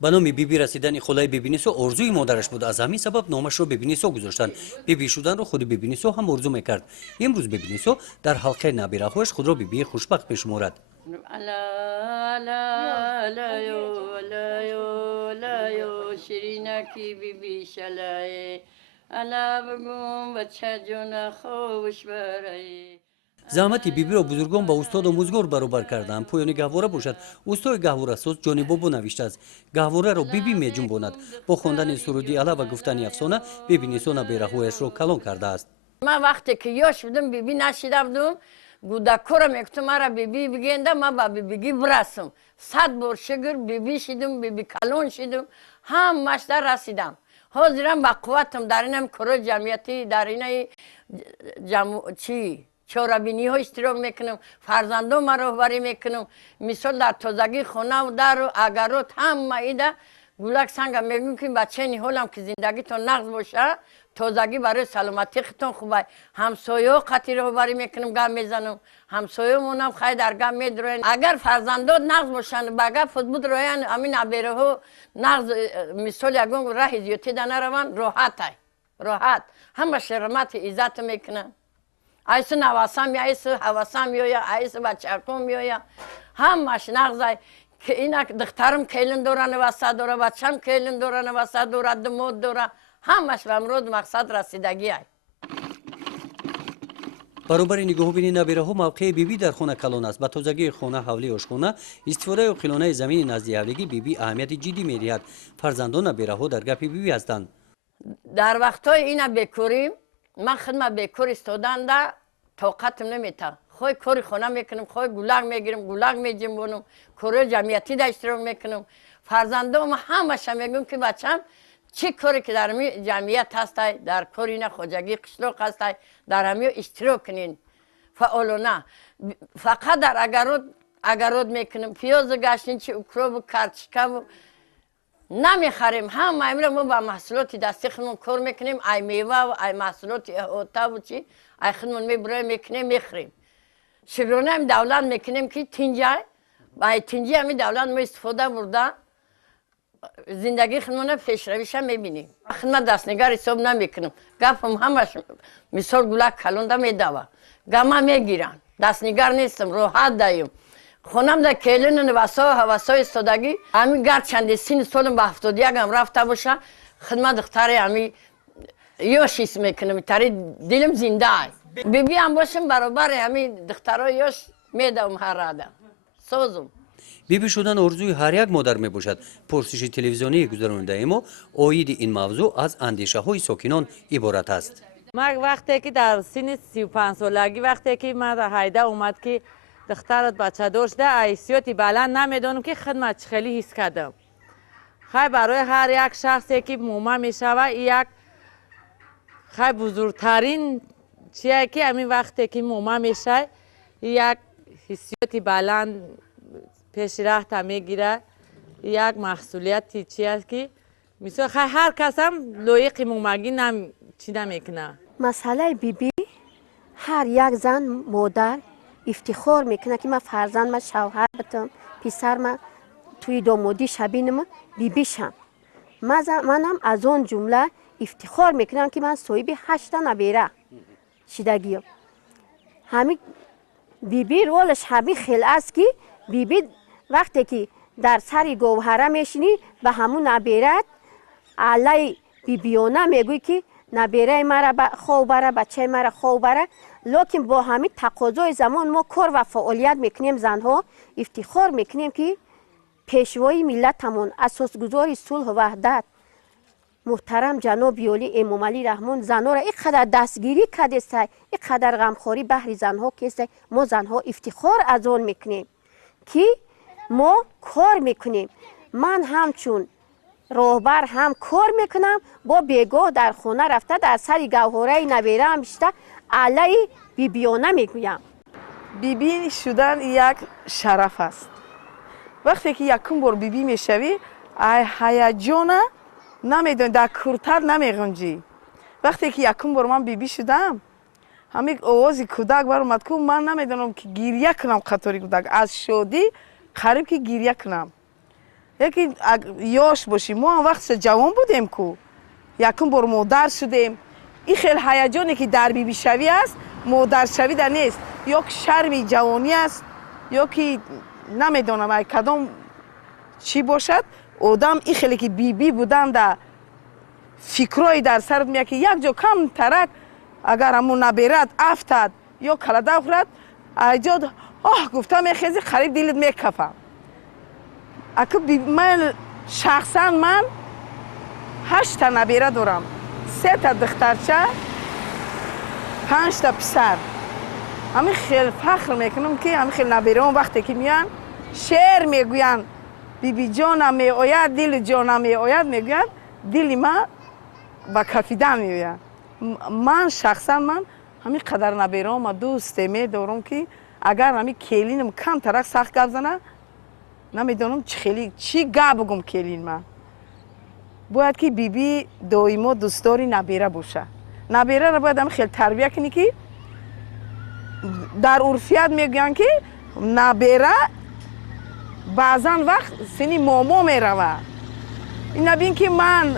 به نام بیبی رسیدن خلای بیبینیسو آرزوی مادرش بود. از همین سبب نامش رو بیبینیسو گذاشتن. بیبی شدن رو خود بیبینیسو هم آرزو میکرد. امروز بیبینیسو در حلقه نبیره‌هایش خود را بیبی خوشبخت بشمارد. زحمت بیبی را بزرگان با استاد آموزگار برابر کردند. پایان گهواره باشد. استاد گهواره ساز جانی بابو نوشته است. گهواره را بیبی می جنباند. با خواندن سرودی اله و گفتن افسانه بیبینیسو نبیره‌هایش را کلان کرده است. من وقتی که یاش بودم بیبی نشیده بودم گودکورا میگفتم مرا بیبی بگینده من با بیبیگی برسم 100 بار شگر بیبی شدم بیبی کلان شدم همش در رسیدم حاضرم با قوتم در اینم کار جمعیتی در این چهاربینی ها اشتراک میکنم فرزندان ما راهبری میکنم مثال در تازگی خونه و در و اگرات همه ایده گولک سنگم میگم که بچه این حالم که زندگیتون نقض باشه تازگی برای سلامتی خیتون خوبه همسایه قطعی راهبری میکنم گم میزنم همسایه مونم خیلی در گم میدروین اگر فرزندان نقض باشن بگه فوتبال رویان امین عبیره ها نقض مثال یکم راه زیاتی دانه روان راحت همه شرمت عزت میکنن ایسو نواسم یا ایسو حواسم یا ایسو بچه‌کم یا همش نقضای که اینا دخترم کیلن دوران واسه دوره بچم کیلن دوران واسه دوره دمود دوره همش امروز مقصد رسیدگی ای برابر نگاه بینی نبیره ها موقع بیبی در خانه کلان است. با تازگی خانه حولی آشخانه استفاده قلانه زمین نزدیکی بیبی اهمیت جدی می‌دهد. فرزندان نبیره ها در گپ بیبی هستند. در وقتای اینا بکوریم من خدمت بکور استادن ده طاقتم نمیته خوی کاری خونه میکنم خوی گولگ میگیرم گولگ میجنبونم کار جمعیتی در اشتراک میکنم فرزندان همش میگم که بچم چی کاری که در می جمعیت هستی در کاری نه خواجگی قشلاق هستی در همی اشتراک کنین فعالانه فقط در اگرود میکنم پیاز گشتین چی اکروب و کرچکه و نمیخریم هم امروز ما با محصولات دستی خودمون کار میکنیم ای میوه و ای محصولات احاطه و چی ای خودمون میبریم میکنیم میخریم شکرانه هم دولت میکنیم که تینجای و ای تینجی همی دولت ما استفاده برده زندگی خودمون پیشرویش هم میبینیم خدمت دستنگر حساب نمیکنم گفتم همش مثال گلک کلونده میدوه گمه میگیرن دستنگر نیستم راحت دایم خونم در کلین وسای استادگی همین گرد چند سین سالم به 71 هم رفته باشه خدمت دختری همین یاش اسم میکنم تاری دلم زنده ای بیبی هم باشم برابر همین دخترای یاش میدم هر راده سازم بیبی شدن آرزوی هر یک مادر می باشد. پرسش تلویزیونی گذراننده ایم اوید این موضوع از اندیشه های ساکنان عبارت است. من وقتی که در سن 35 سالگی وقتی که من هایده اومد که دخترت بچه داشته حیثیتی بلند نمیدونم که خدمت خیلی حس کردم خیلی برای هر یک شخصی که مومه میشوه یک خیلی بزرگترین چیه که همین وقتی که مومه میشه یک حسیاتی بلند پیش رفت میگیره یک مسئولیتی چیه که مثلا هر کس هم لایق مومگی چی نمیکنه مسئله بیبی هر یک زن مادر افتخار میکنه که من فرزند من شوهر بتم پسر من توی دامادی شبینم بیبیشم منم از اون جمله افتخار میکنم که من صاحب 8 نبیره شدگیم همین بیبی رولش همین خیلی است که بیبی وقتی که در سری گوهره میشینی به همون نبیرت علی بیبیانه میگوی که نبیره مرا خوب بره بچه مرا خوب بره لیکن با همین تقاضای زمان ما کار و فعالیت میکنیم زنها افتخار میکنیم که پیشوای ملتمون اساسگذار صلح و وحدت محترم جناب یالی امام علی رحمان زنها را اینقدر دستگیری کرده است اینقدر غمخواری بهر زنها که ما زنها افتخار از آن میکنیم که ما کار میکنیم من همچون راهبر هم کار میکنم با بیگاه در خونه رفته در سری گوهره نبیره هم بیشته علی بیبیانه میگویم بیبی شدن یک شرف است وقتی که یکم بار بیبی میشوی هیجان نمیدونی در کورتر نمیغنجی وقتی که یکم بار من بیبی شدم همین آواز کودک برآمد که من نمیدونم که گریه کنم قطاری کودک از شادی قریب که گریه کنم یکی یاش باشیم ما هم وقت جوان بودیم کو یکم بار مادر شدیم این خیلی هیجانی که در بیبی شوی است مادر شوی در نیست یا که شرمی جوانی است یا که نمیدونم ای کدام چی باشد آدم این خیلی که بیبی بودن در فکرای در سرت میاد که یک جا کم ترک اگر همون نبیرد افتد یا کلده خورد ایجاد گفتم میخیزی خرید دیلت میکفم اگه من شخصا من 8 تا نبیره دارم 3 تا دخترچه 5 تا پسر همین خیلی فخر میکنم که همین خیلی نبیره اون وقتی که میان شعر میگوین بیبی جانم میآید دل جانم میآید میگوین دل من با کفیده میوید من شخصا من همین قدر نبیره ما دوست میدارم که اگر همین کلینم کم ترک سخت گپ زنه نمیدونم چی گپ بگم کلین من باید که بیبی دائما دوستداری نبیره باشه نبیره را باید هم خیلی تربیه کنی که در عرفیت میگن که نبیره بعضا وقت سنی ماما میروه این نبین که من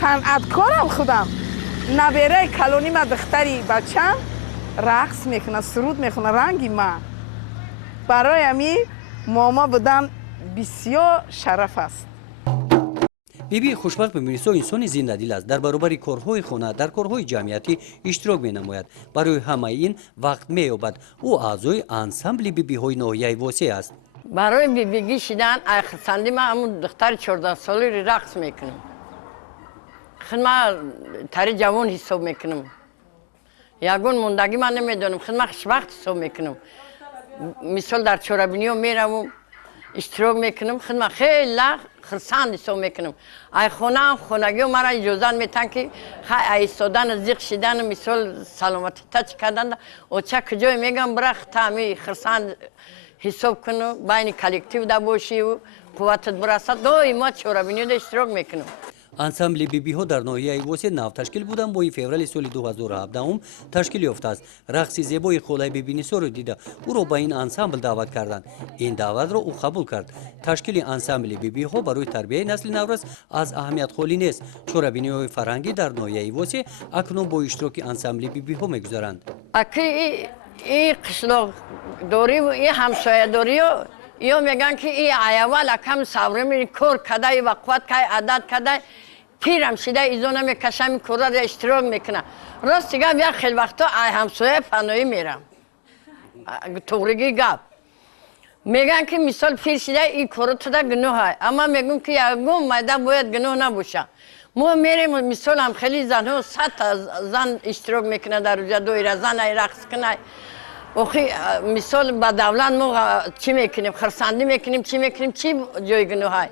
صنعتکارم خودم نبیره کلونی ما دختری بچم رقص میکنه سرود میخونه رنگی من برای همی ماما بودن بسیار شرف است بیبی خوشبخت به میرسو انسان زنده‌دل است در برابر کارهای خانه در کارهای جمعیتی اشتراک می‌نماید برای همه این وقت می‌یابد او اعضای انسامبل بیبی‌های ناحیه واسع است برای بیبیگی شدن اخسندی ما همون دختر 14 سالی رقص میکنم خیلی ما تری جوان حساب میکنم یگون موندگی من نمیدونم خیلی ما خوشبخت حساب میکنم مثال در چورابینیو میروم اشتراک میکنم خیلی ما خیلی خرسند حساب میکنم ای خونگی مرا اجازه میتن که ایستادن زیق شدن مثال سلامتی تچ کردن و چه کجای میگم برخ تامی خرسند حساب کنم بین کلکتیو دا باشی و قوتت برسد ما چورابینیو دا اشتراک میکنم انسامبل بیبی‌ها در ناحیه واسع نو تشکیل بودند با فوریه سال 2017 تشکیل یافته است رقص زیبای خولای بیبینیسو رو دیده او را به این انسامبل دعوت کردند این دعوت را او قبول کرد تشکیل انسامبل بیبی‌ها برای تربیت نسل نورس از اهمیت خالی نیست چورابینی‌های فرهنگی در ناحیه واسع اکنون با اشتراک انسامبل بیبی‌ها میگذرند اکی این قشلاق دوری و این همسایه دوری یا میگن که این ایوال کم سوره میری کار کده و قوت که عدد کده پیرم شده ایزونه میکشم کورا را اشتراک میکنه راست گم یک خیلی وقتا همسایه فنایی میرم توغرگی گپ میگن که مثال پیر شده این کورا تو ده گناه های اما میگن که یکم مایده باید گناه نباشه ما میریم مثال هم خیلی زن ها 100 تا زن اشتراک میکنه در روزه دویره زن ای رقص کنه اوخی مثال با دولت ما چی میکنیم خرسندی میکنیم چی جای گناه های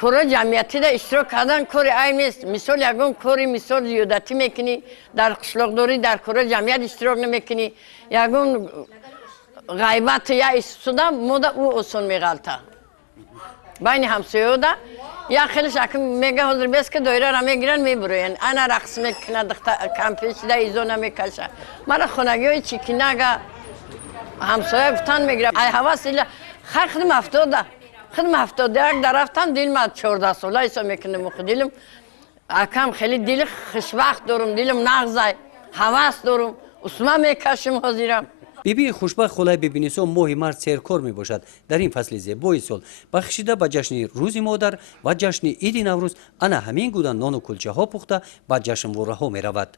کار جمعیتی دا اشتراک کردن کار ای نیست مثال یکم کاری مثال زیادتی میکنی در قشلاق دوری در کار جمعیت اشتراک نمیکنی یکم غیبت یا استودا مودا او اصول میغلطه بین همسایه دا یا خیلی شکم میگه حضور بیست که دایره را میگیرن میبروین انا رقص میکنه دختر کمپیش دا ایزو نمیکشه مرا خونگی های چیکی نگه همسایه گفتن میگیرم ای حواس ایلا خدم افتاده خدم افتاده یک درفتن دیل ما 14 ساله ایسا میکنه مخ دیلم اکم خیلی دیل خوشبخت دارم دیلم نغزای حواس دارم اسمه میکشم حاضرم بیبی خوشبخت خولای بیبینیسو ماه مارس سرکار می باشد در این فصل زیبای سال بخشیده به جشن روز مادر و جشن عید نوروز انا همین گونه نان و کلچه ها پخته به جشن واره ها می رود